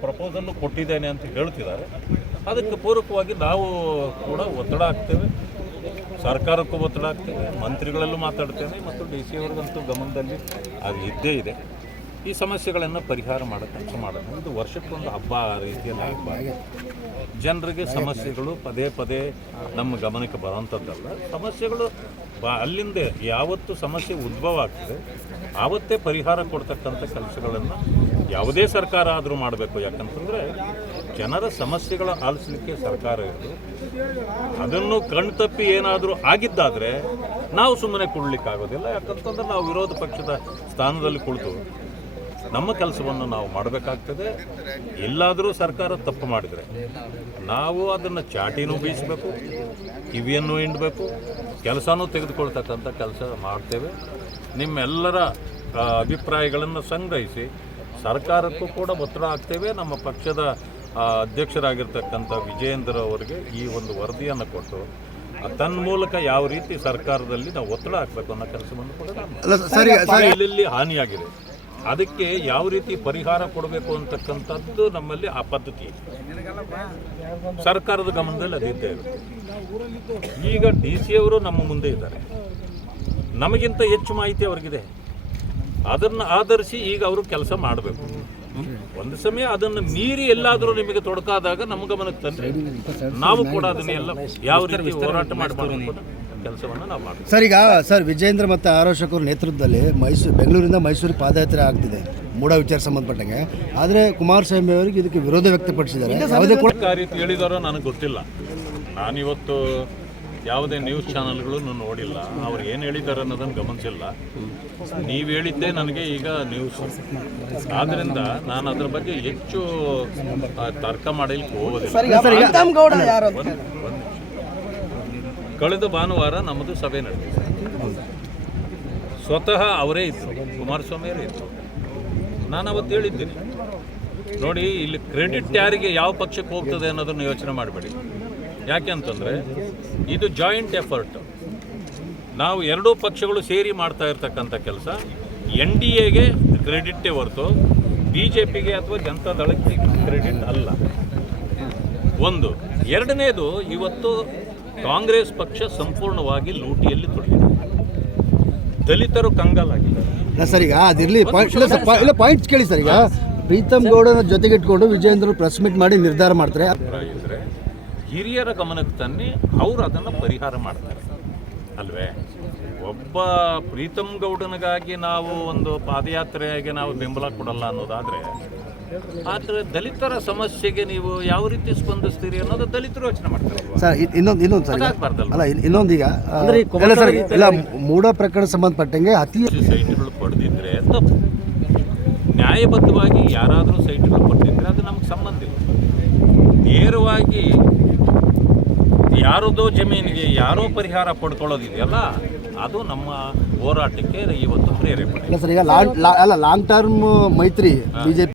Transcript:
Proposal ಕೊಟ್ಟಿದ್ದೇನೆ ಅಂತ ಹೇಳ್ತಿದ್ದಾರೆ. ಅದಕ್ಕೆ ಪೂರಕವಾಗಿ ನಾವು ಕೂಡ ಒತ್ತಡ ಹಾಕ್ತೇವೆ. ಸರ್ಕಾರಕ್ಕೂ ಒತ್ತಡ ಹಾಕ್ತೇವೆ. ಮಂತ್ರಿಗಳಲ್ಲೂ ಮಾತಾಡ್ತೇವೆ. ಮತ್ತು ಡಿ ಸಿ ಅವ್ರಿಗಂತೂ ಗಮನದಲ್ಲಿ ಅದು ಇದ್ದೇ ಇದೆ. ಈ ಸಮಸ್ಯೆಗಳನ್ನು ಪರಿಹಾರ ಮಾಡೋ ಕೆಲಸ ಮಾಡೋಣ ಇದು ವರ್ಷಕ್ಕೊಂದು ಹಬ್ಬ ರೀತಿಯಲ್ಲಿ ಆಗಬಾರ್ದು. ಜನರಿಗೆ ಸಮಸ್ಯೆಗಳು ಪದೇ ಪದೇ ನಮ್ಮ ಗಮನಕ್ಕೆ ಬರೋಂಥದ್ದಲ್ಲ ಸಮಸ್ಯೆಗಳು ಬ, ಅಲ್ಲಿಂದ ಯಾವತ್ತು ಸಮಸ್ಯೆ ಉದ್ಭವ ಆಗ್ತದೆ, ಆವತ್ತೇ ಪರಿಹಾರ ಕೊಡ್ತಕ್ಕಂಥ ಕೆಲಸಗಳನ್ನು ಯಾವುದೇ ಸರ್ಕಾರ ಆದರೂ ಮಾಡಬೇಕು. ಯಾಕಂತಂದರೆ ಜನರ ಸಮಸ್ಯೆಗಳ ಆಲಿಸಲಿಕ್ಕೆ ಸರ್ಕಾರ ಇರೋದು. ಅದನ್ನು ಕಣ್ತಪ್ಪಿ ಏನಾದರೂ ಆಗಿದ್ದಾದರೆ ನಾವು ಸುಮ್ಮನೆ ಕೊಡಲಿಕ್ಕಾಗೋದಿಲ್ಲ ಯಾಕಂತಂದ್ರೆ ನಾವು ವಿರೋಧ ಪಕ್ಷದ ಸ್ಥಾನದಲ್ಲಿ ಕುಳಿತು ನಮ್ಮ ಕೆಲಸವನ್ನು ನಾವು ಮಾಡಬೇಕಾಗ್ತದೆ. ಎಲ್ಲಾದರೂ ಸರ್ಕಾರ ತಪ್ಪು ಮಾಡಿದರೆ ನಾವು ಅದನ್ನು ಚಾಟಿನೂ ಬೀಸಬೇಕು ಕಿವಿಯನ್ನು ಹಿಂಡಬೇಕು ಕೆಲಸನೂ ತೆಗೆದುಕೊಳ್ತಕ್ಕಂಥ ಕೆಲಸ ಮಾಡ್ತೇವೆ. ನಿಮ್ಮೆಲ್ಲರ ಅಭಿಪ್ರಾಯಗಳನ್ನು ಸಂಗ್ರಹಿಸಿ ಸರ್ಕಾರಕ್ಕೂ ಕೂಡ ಒತ್ತಡ ಹಾಕ್ತೇವೆ. ನಮ್ಮ ಪಕ್ಷದ ಅಧ್ಯಕ್ಷರಾಗಿರ್ತಕ್ಕಂಥ ವಿಜಯೇಂದ್ರ ಅವರಿಗೆ ಈ ಒಂದು ವರದಿಯನ್ನು ಕೊಟ್ಟು ತನ್ನ ತನ್ಮೂಲಕ ಯಾವ ರೀತಿ ಸರ್ಕಾರದಲ್ಲಿ ನಾವು ಒತ್ತಡ ಹಾಕಬೇಕು ಅನ್ನೋ ಕೆಲಸವನ್ನು ಕೂಡ ಎಲ್ಲೆಲ್ಲಿ ಹಾನಿಯಾಗಿದೆ. ಅದಕ್ಕೆ ಯಾವ ರೀತಿ ಪರಿಹಾರ ಕೊಡಬೇಕು ಅಂತಕ್ಕಂಥದ್ದು ನಮ್ಮಲ್ಲಿ ಆ ಪದ್ಧತಿ ಸರ್ಕಾರದ ಗಮನದಲ್ಲಿ ಅದಿದ್ದೇ ಈಗ ಡಿ ಸಿ ಅವರು ನಮ್ಮ ಮುಂದೆ ಇದ್ದಾರೆ. ನಮಗಿಂತ ಹೆಚ್ಚು ಮಾಹಿತಿ ಅವ್ರಿಗಿದೆ. ಅದನ್ನು ಆಧರಿಸಿ ಈಗ ಅವರು ಕೆಲಸ ಮಾಡಬೇಕು. ಒಂದು ಸಮಯ ಅದನ್ನು ಮೀರಿ ಎಲ್ಲಾದರೂ ನಿಮಗೆ ತೊಡಕಾದಾಗ ನಮ್ಮ ಗಮನಕ್ಕೆ ತಂದ್ರೆ ನಾವು ಕೂಡ ಅದನ್ನೆಲ್ಲ ಯಾವ ರೀತಿ ಹೋರಾಟ ಮಾಡಬಹುದು ಕೆಲಸವನ್ನು ನಾವು ಮಾಡ್ತೀವಿ. ಸರ್ ಈಗ ಸರ್ ವಿಜಯೇಂದ್ರ ಮತ್ತು ಆರೋಶ್ ಅವ್ರ ನೇತೃತ್ವದಲ್ಲಿ ಮೈಸೂರು ಬೆಂಗಳೂರಿಂದ ಮೈಸೂರಿಗೆ ಪಾದಯಾತ್ರೆ ಆಗ್ತಿದೆ ಮೂಡ ವಿಚಾರ ಸಂಬಂಧಪಟ್ಟಂಗೆ. ಆದರೆ ಕುಮಾರಸ್ವಾಮಿ ಅವರಿಗೆ ಇದಕ್ಕೆ ವಿರೋಧ ವ್ಯಕ್ತಪಡಿಸಿದ್ದಾರೆ. ಯಾವುದೇ ಕೂಡ ಆ ರೀತಿ ಹೇಳಿದಾರೋ ನನಗೆ ಗೊತ್ತಿಲ್ಲ. ನಾನಿವತ್ತು ಯಾವುದೇ ನ್ಯೂಸ್ ಚಾನಲ್ಗಳನ್ನು ನೋಡಿಲ್ಲ. ಅವ್ರು ಏನು ಹೇಳಿದ್ದಾರೆ ಅನ್ನೋದನ್ನು ಗಮನಿಸಿಲ್ಲ. ನೀವು ಹೇಳಿದ್ದೇ ನನಗೆ ಈಗ ನ್ಯೂಸ್ ಆದ್ದರಿಂದ ನಾನು ಅದ್ರ ಬಗ್ಗೆ ಹೆಚ್ಚು ತರ್ಕ ಮಾಡಲಿಕ್ಕೆ ಹೋಗೋದಿಲ್ಲ. ಕಳೆದ. ಭಾನುವಾರ ನಮ್ಮದು ಸಭೆ ನಡೆದಿದೆ. ಸ್ವತಃ ಅವರೇ ಇದ್ದರು ಕುಮಾರಸ್ವಾಮಿಯವರೇ ಇದ್ದರು ನಾನು ಅವತ್ತು ಹೇಳಿದ್ದೀನಿ. ನೋಡಿ ಇಲ್ಲಿ ಕ್ರೆಡಿಟ್ ಯಾರಿಗೆ ಯಾವ ಪಕ್ಷಕ್ಕೆ ಹೋಗ್ತದೆ ಅನ್ನೋದನ್ನು ಯೋಚನೆ ಮಾಡಬೇಡಿ. ಯಾಕೆ ಅಂತಂದರೆ ಇದು ಜಾಯಿಂಟ್ ಎಫರ್ಟ್ ನಾವು ಎರಡೂ ಪಕ್ಷಗಳು ಸೇರಿ ಮಾಡ್ತಾ ಇರ್ತಕ್ಕಂಥ ಕೆಲಸ. ಎನ್ ಡಿ ಎಗೆ ಕ್ರೆಡಿಟ್ಟೇ ಹೊರತು ಬಿ ಜೆ ಪಿಗೆ ಅಥವಾ ಜನತಾ ದಳಕ್ಕೆ ಕ್ರೆಡಿಟ್ ಅಲ್ಲ. ಒಂದು. ಎರಡನೇದು ಇವತ್ತು ಕಾಂಗ್ರೆಸ್ ಪಕ್ಷ ಸಂಪೂರ್ಣವಾಗಿ ಲೂಟಿಯಲ್ಲಿ ತೊಡಗಿದೆ ದಲಿತರು ಕಂಗಾಲಾಗಿದ್ದಾರೆ ಸರ್ ಈಗ ಅದಿರಲಿ ಇಲ್ಲ ಪಾಯಿಂಟ್ಸ್ ಕೇಳಿ ಸರ್ ಈಗ ಪ್ರೀತಮ್ ಗೌಡನ ಜೊತೆಗಿಟ್ಕೊಂಡು ವಿಜಯೇಂದ್ರ ಪ್ರೆಸ್ ಮೀಟ್ ಮಾಡಿ ನಿರ್ಧಾರ ಮಾಡ್ತಾರೆ. ಹಿರಿಯರ ಗಮನಕ್ಕೆ ತನ್ನಿ ಅವರು ಅದನ್ನು ಪರಿಹಾರ ಮಾಡ್ತಾರೆ. ಅಲ್ವೇ? ಒಬ್ಬ ಪ್ರೀತಮ್ ಗೌಡನಿಗಾಗಿ ನಾವು ಒಂದು ಪಾದಯಾತ್ರೆಯಾಗಿ ನಾವು ಬೆಂಬಲ ಕೊಡಲ್ಲ ಅನ್ನೋದಾದರೆ ಆದರೆ ದಲಿತರ ಸಮಸ್ಯೆಗೆ ನೀವು ಯಾವ ರೀತಿ ಸ್ಪಂದಿಸ್ತೀರಿ ಅನ್ನೋದು ದಲಿತರು ಯೋಚನೆ ಮಾಡ್ತಾರೆ ಸರ್ ಇನ್ನೊಂದು ಇನ್ನೊಂದು ಸರ್. ಅಲ್ಲ ಇನ್ನೊಂದೀಗ ಇನ್ನೊಂದು ಇಲ್ಲ ಸರ್ ಇಲ್ಲ ಮೂಡ ಪ್ರಕರಣ ಸಂಬಂಧಪಟ್ಟಂಗೆ ಅತಿ ಸೈಟ್ಗಳು ಪಡೆದಿದ್ರೆ ತಪ್ಪು. ನ್ಯಾಯಬದ್ಧವಾಗಿ ಯಾರಾದರೂ ಸೈಟ್ಗಳು ಪಡೆದಿದ್ರೆ ಅದು ನಮಗೆ ಸಂಬಂಧ ಇಲ್ಲ. ನೇರವಾಗಿ ಯಾರದೋ ಜಮೀನಿಗೆ ಯಾರೋ ಪರಿಹಾರ ಪಡ್ಕೊಳ್ಳೋದಿದೆಯಲ್ಲ ಅದು ನಮ್ಮ ಹೋರಾಟಕ್ಕೆ ಇವತ್ತು ಪ್ರೇರೇಪಣೆ. ಸರ್ ಈಗ ಲಾಂಗ್ ಅಲ್ಲ ಲಾಂಗ್ ಟರ್ಮ್ ಮೈತ್ರಿ ಬಿಜೆಪಿ